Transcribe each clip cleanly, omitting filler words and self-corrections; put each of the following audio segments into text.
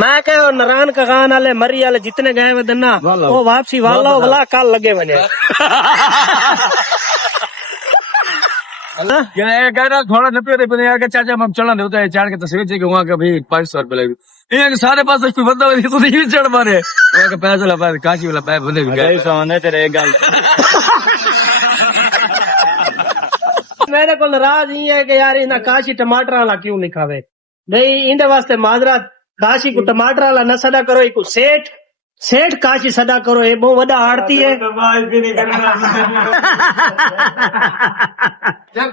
मैं कहो नारायण का गान वाले मरी वाले जितने गए वे ना वो वापसी वाला वाला कल लगे वने थोड़ा नपे बने आगे चाचा हम चढ़ा होता है चार के तस्वीर चाहिए वहाँ का भाई 500 रुपए लगे ये सारे पास कोई बंदा तो नहीं चढ़ मारे वहाँ का पैसा वाला पैसा कांची वाला पैसा बंदे सोने तेरे गल मेरे को नाराज ही है कि यार इन्हें काशी टमाटर वाला क्यों नहीं खावे नहीं इंदे वास्ते माजरत काशी को टमाटर वाला न सदा करो एक सेठ सेठ काशी सदा करो ये बहुत बड़ा आड़ती है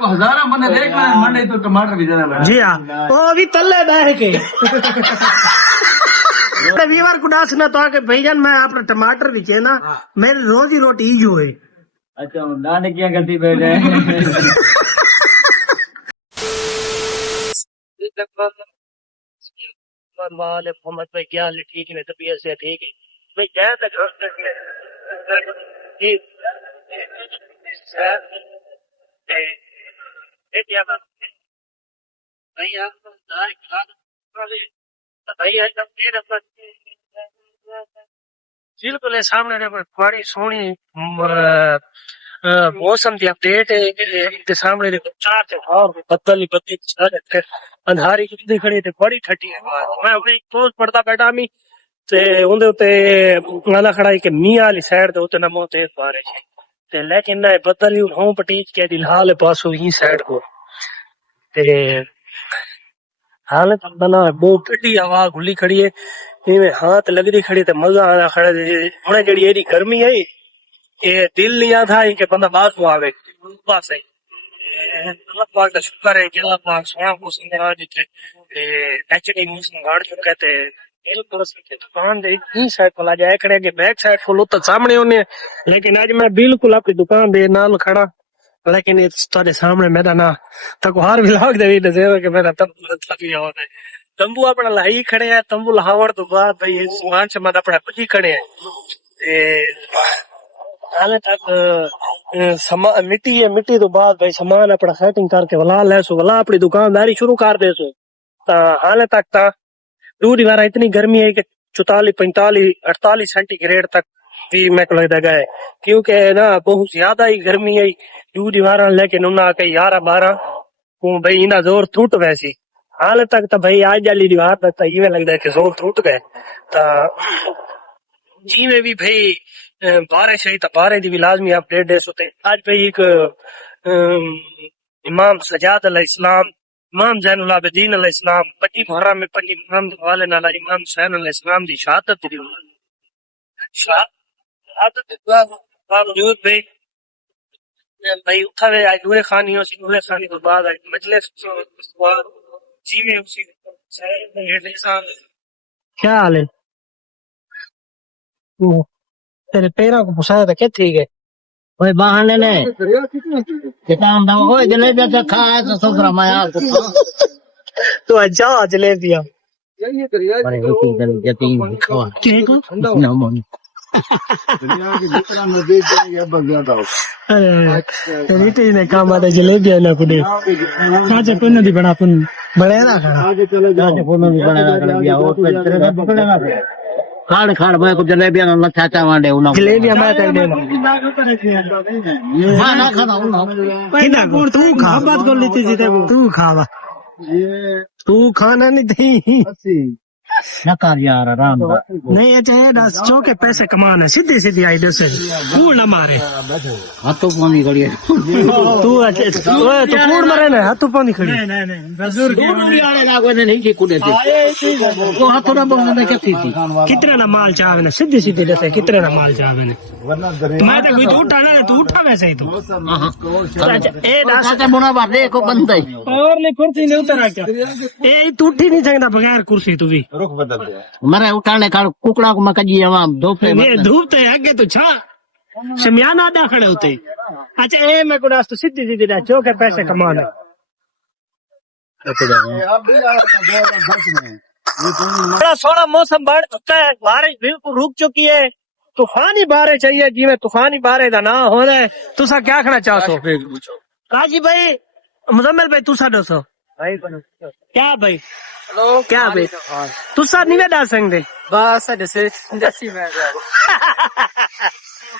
हजारा मन देख मंडे तो टमाटर भी देना जी हाँ वो भी तल्ले बैठ के वीवर को डांस ना तो आके भाईजान मैं आपने टमाटर दिखे ना मेरी रोजी रोटी जो है अच्छा नाने क्या गलती बैठे मोहम्मद भाई क्या हाल है ठीक है तबीयत से ठीक है भाई क्या तक बिल्कुल सामने बड़ी सोहनी मौसम की अपडेट है सामने देखो चार और बदल बदली अंधारी कितनी खड़ी थे बड़ी ठंडी है मैं अपनी पोस्ट पढ़ता बैठा मी ते उंदे उते गाना खड़ा कि मीह वाली साइड ते उते ना बहुत तेज बारिश है ते लेकिन ना बदल ही हों पटीच के दिलहाल पासो ही साइड को ते हाल तक ना बहुत ठंडी हवा खुली खड़ी है इवें हाथ लगदी खड़ी ते मजा आना खड़ा हुणे जेड़ी एडी गर्मी है ये दिल नहीं आता है कि बंदा बाहर को आवे बस है अल्लाह पाक का शुक्र है कि अल्लाह पाक सोना मौसम दे आज ते एचडी मौसम गाड़ चुका थे बिल्कुल दुकान दे ई साइड को ला जाए खड़े के बैक साइड को तो सामने होने लेकिन आज मैं बिल्कुल अपनी दुकान दे नाल खड़ा लेकिन इस तारे सामने मेरा ना तक हार भी लाग दे दे कि मेरा तंबू लगी हो है तंबू अपना लाई खड़े है तंबू लावड़ तो बाद भाई सामान से मत अपना पुजी खड़े है हाले तक मिट्टी है मिट्टी तो बाद भाई सामान अपना सेटिंग करके वला ले सो वला अपनी दुकानदारी शुरू कर दे सो हाले तक ता दो दीवार इतनी गर्मी है कि 44 45 48 सेंटीग्रेड तक भी मेरे को लगता गया है क्योंकि ना बहुत ज्यादा ही गर्मी है दो दीवार लेकिन उन्हें के 11 12 को भाई इना जोर टूट वैसी हाले तक तो भाई आज वाली दीवार तक तो ये लगता है कि जोर टूट गए जी में भी भाई बारिश है तो बारिश की भी लाजमी अपडेट दे सकते आज भाई एक इमाम सजाद अलैहिस्सलाम इमाम ज़ैनुल आबिदीन अलैहिस्सलाम 25 मुहर्रम में 25 इमाम वाले नाला इमाम हुसैन अलैहिस्सलाम की शहादत दी शहादत बावजूद भाई भाई उठा वे आज नूरे खानी के बाद आज मजलिस जी में उसी क्या हाल है तेरे पैरों को पुछाया था क्या ठीक है ओए बहाने ने किताब दा ओए जलेबी तो खाए तो सोफरा माया तो अच्छा जलेबियां अरे वो की गल यतीम खवा ठीक ना मन अरे तेरी ने काम आता जलेबियां ना कुडे काचे कोन दी बड़ा अपन बड़े ना खाना काचे फोन भी बना कर दिया और पे तेरे पकड़े ना खाड़ खाड़ मैं को जलेबियां ना लछाचा वांडे उना जलेबियां मैं कर देना हां ना खाना उना किना कौन तू खा बात कर लेती थी तू खावा तू खाना नहीं थी नकार यार आराम नहीं अच्छा है दस चौके पैसे कमाना सीधे सीधे आई दस कूड़ ना मारे हाथों पानी खड़ी तू तो कूड़ मारे ना हाथों पानी खड़ी भी आने लागो ने नहीं कुड़े थे तो हाथों ना बोलने में क्या थी कितना ना माल चाहे ना सीधे सीधे दसे कितना ना माल चाहे ने मैं तो कोई तू उठा ना तू उठा वैसे ही तो अच्छा ए दस बुना बार दे को बंद है और ले कुर्सी ने उतर आ क्या ए तू उठ ही नहीं सकता बगैर कुर्सी तू भी मरे उठाने का कुकड़ा को मकजी आवाम धूप धूपते आगे तो छा शमियाना आदा खड़े होते अच्छा ए मैं को तो सीधी सीधी चौके पैसे कमाना बड़ा सोना मौसम बढ़ चुका है बारिश बिल्कुल रुक चुकी है तूफानी बारिश चाहिए जी में तूफानी बारिश का ना होना है तुसा क्या कहना चाहते हो काजी भाई मुजम्मिल भाई तुसा दसो भाई क्या भाई क्या भाई तुसा नहीं डाल सकते बस दसी में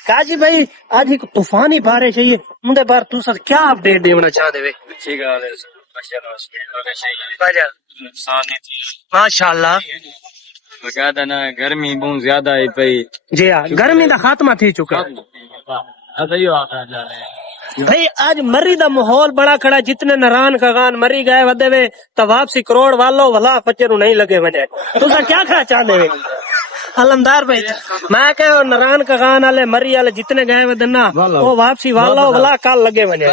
काजी भाई आज एक तूफानी बारिश है ये मुंडे बार तुसा क्या अपडेट देना चाहते वे अच्छी गल है माशाल्लाह कहता ना गर्मी बहुत ज्यादा है पई जी हाँ गर्मी का खात्मा थी चुका भाई आज मरी दा माहौल बड़ा खड़ा जितने नारायण कगान मरी गए वदे वे तो वापसी करोड़ वालो भला पच्चे नहीं लगे वजे तुसा क्या खा चाहते वे अलमदार भाई मैं कह नारायण कगान वाले मरी वाले जितने गए वदे ना वो वापसी वालो भला कल लगे वजे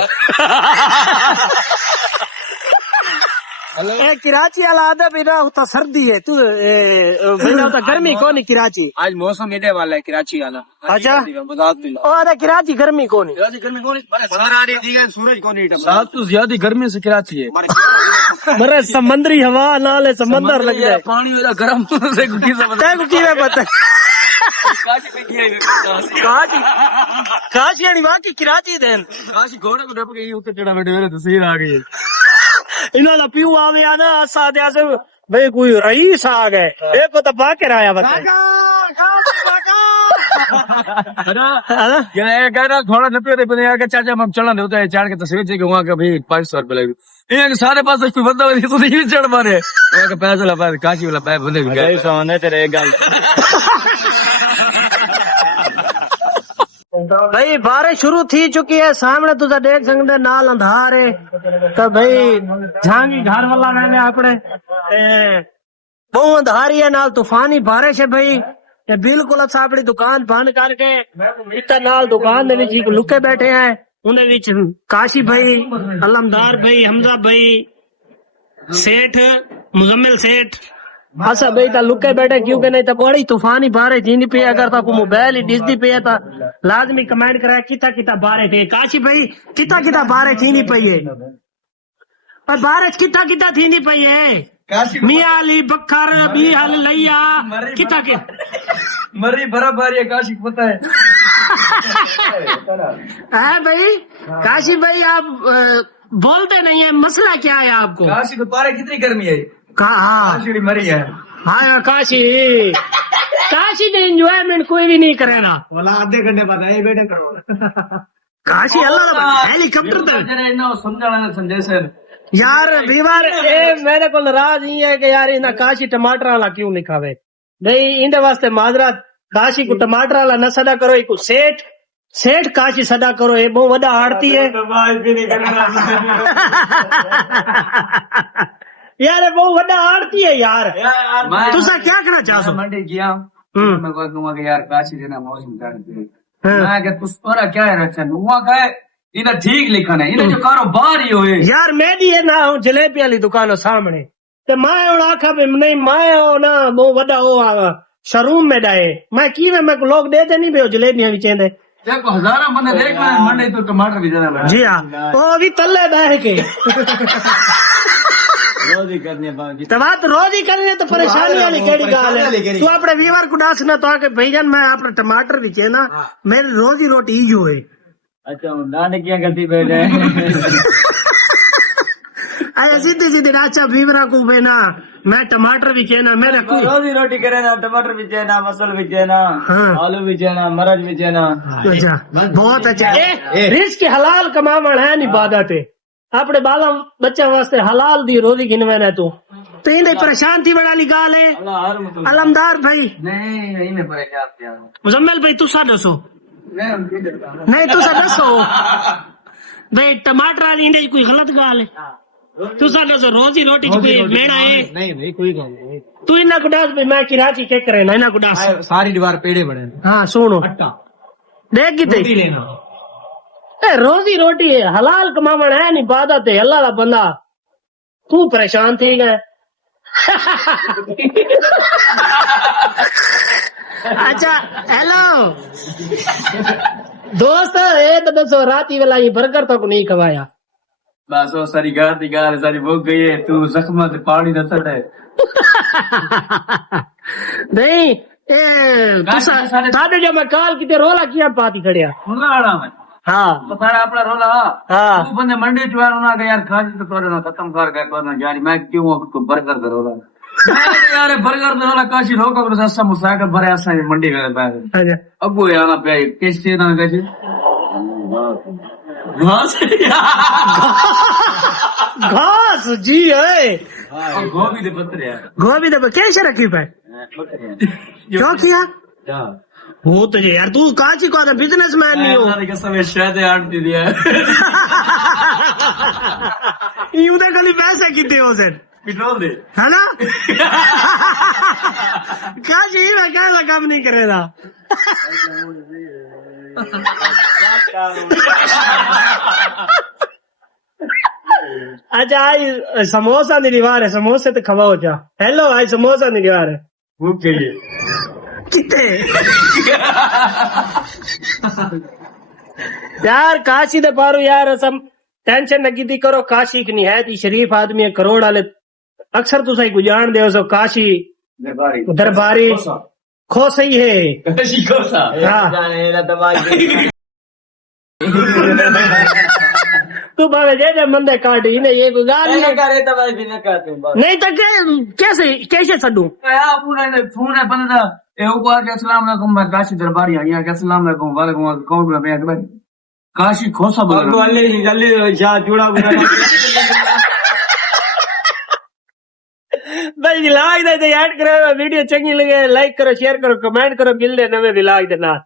ए कराची वाला आदे बिना उता सर्दी है तू बिना उता गर्मी कोनी कराची आज मौसम एडे वाला है कराची वाला अच्छा मजाक नहीं ओ अरे कराची गर्मी कोनी सूरज को नहीं साहब तो ज्यादा गर्मी से कराची है मरे समंदरी हवा नाले समंदर लग जाए पानी वाला गर्म से गुटी से तै को कीवे पता काशी काशी यानी वहां की कराची देन काशी घोड़े को डप गई उते चढ़ा बैठे मेरे तस्वीर आ गई इन्हों दा प्यू आवे आ ना सादे आसे भाई कोई रईस आ गए एक को तो बाकर आया बता थोड़ा नपे बने आके चाचा हम चढ़ा होता है चढ़ के तस्वीर जी वहाँ का भाई 500 रुपए लगे ये सारे पास कोई बंदा तो नहीं चढ़ मारे पैसा लगा काशी वाला पैसा बंदे सोने तेरे गल भाई बारिश शुरू थी चुकी है सामने तुझा देख सकते नाल अंधार है तो भाई झांगी घर वाला मैंने अपने बहुत अंधारी है नाल तूफानी बारिश है भाई ते बिल्कुल असा अपनी दुकान बंद करके इतना नाल दुकान दे विच लुके बैठे हैं उन्हें विच काशी भाई अलमदार भाई हमजा भाई सेठ मुजम्मिल सेठ अच्छा भाई ता लुके बैठे क्योंकि नहीं तो बड़ी तूफानी बारिश थी पे अगर तो मोबाइल ही डिसदी पे था लाजमी कमेंट कराया किता किता बारिश है काशी भाई किता किता बारिश थी पई है पर बारिश किता किता थी पई है मियां अली बखर बी हल लैया किता के मरी बराबर है काशी को पता है भाई काशी भाई आप बोलते नहीं है मसला क्या है आपको काशी को पारे कितनी गर्मी है हाँ मरी है हाँ काशी काशी ने एंजॉयमेंट कोई भी नहीं करेगा वाला आधे घंटे बाद आए बेटे करो काशी अल्लाह हेलीकॉप्टर समझे यार बीमार मेरे को नाराज ही है कि यार इन्हें काशी टमाटर वाला क्यों नहीं खावे नहीं इंदे वास्ते माजरत काशी को टमाटर वाला न सदा करो एक सेठ सेठ काशी सदा करो ये बहुत बड़ा आड़ती है यार ये बहुत बड़ा आड़ती है यार तुसा क्या करना चाहो मंडी गया मैं कहूंगा कि यार काशी देना मौसम मैं क्या तुस तोरा क्या है रक्षा हुआ का इन्हें ठीक लिखा है इन्हें जो कारोबार ही होए यार मैं भी है ना हूँ जलेबी वाली दुकान सामने तो मैं आखा भी नहीं मैं ना वो बड़ा वो शोरूम में डाए मैं की मैं लोग देते नहीं भी जलेबियां भी चेंदे देखो हजारों बंदे देख रहे हैं मंडी तो टमाटर भी देना जी हाँ वो भी तल्ले बह के रोज ही करने बाकी तो बात रोज ही करने तो परेशानी वाली केड़ी गाल है तू अपने वीवर को डांस ना तो आके भाईजान मैं अपने टमाटर भी ना मेरी रोजी रोटी ही है अच्छा नाने क्या गलती बैठे अरे सीधी सीधी अच्छा वीवरा को बेना मैं टमाटर भी चेना मेरे को रोजी रोटी करे ना टमाटर भी चेना मसल भी चेना आलू भी चेना मरच भी चेना अच्छा बहुत अच्छा रिस्क हलाल कमावण है नहीं बादत है अपने बाला बच्चा वास्ते हलाल दी रोजी गिनवे ना तू तो इन्हें परेशान थी बड़ा गाल है अलमदार भाई नहीं नहीं परेशान मुजम्मिल भाई तुसा दसो नहीं तुसा दसो भाई टमाटर वाली इन्हें कोई गलत गाल है तुसा दसो रोजी रोटी कोई लेना है नहीं भाई कोई गल नहीं तू इन्ना को डास मैं किराची के करे ना इन्ना को डास सारी दीवार पेड़े बने हाँ सुनो देख किते रोजी रोटी है हलाल कमावण है नहीं बादत है अल्लाह का बंदा तू परेशान थी गए अच्छा हेलो दोस्त ये तो दसो राती वाला ये बर्गर तक नहीं खवाया बस वो सारी गार सारी भूख गई है तू जख्म से पानी न सड़े नहीं साढ़े जो मैं काल किते रोला किया पाती खड़िया हाँ तो सारा अपना रोला हाँ तू बंदे मंडी चुरा यार खासी तो तोड़ना खत्म कर गए करना जारी मैं क्यों उसको बर्गर करोला यार बर्गर में वाला काशी रोका तो सस्ता मुसाकर भरे ऐसा मंडी का पैसे अच्छा अब वो यार पे कैसे ना कैसे घास घास जी है गोभी दे पत्ते यार गोभी दबा कैसे रखी पे क्यों किया वो तो यार तू काची को बिजनेसमैन नहीं हो कसम शायद आट दे दिया यूं तो खाली पैसे कितने हो सर पेट्रोल दे है ना काशी मैं क्या काम नहीं करेगा अच्छा आई समोसा नहीं दीवार है समोसे तो खवा हो जा हेलो आई समोसा नहीं दीवार है वो चाहिए कितने यार काशी दे पारो यार सम टेंशन लगी थी करो काशी की नहीं है ती शरीफ आदमी है करोड़ वाले अक्सर तो सही गुजान दे सो काशी दरबारी खो सही है काशी कोसा हाँ तू भावे जे मंदे काटी ने ये कोई गाल नहीं करे तबाई भी न करते नहीं तो कैसे कैसे छड़ू या पूरा ने फोन है बंदा ए ऊपर के अस्सलाम वालेकुम मैं काशी दरबारी आया के अस्सलाम वालेकुम वालेकुम कौन बोल रहे हैं काशी खोसा बोल रहा जल्दी जा जुड़ा भाई लाइक दे ऐड करो वीडियो चंगी लगे लाइक करो शेयर करो कमेंट करो मिलने नवे विलाग दे नाल।